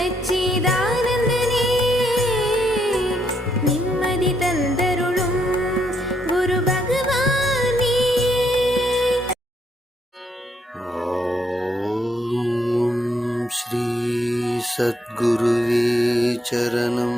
സച്ചിദാനന്ദനേ നിമ്മതി തന്തരുളും ഗുരു ഭഗവാനേ. ശ്രീ സദ്ഗുരുവേ ചരണം.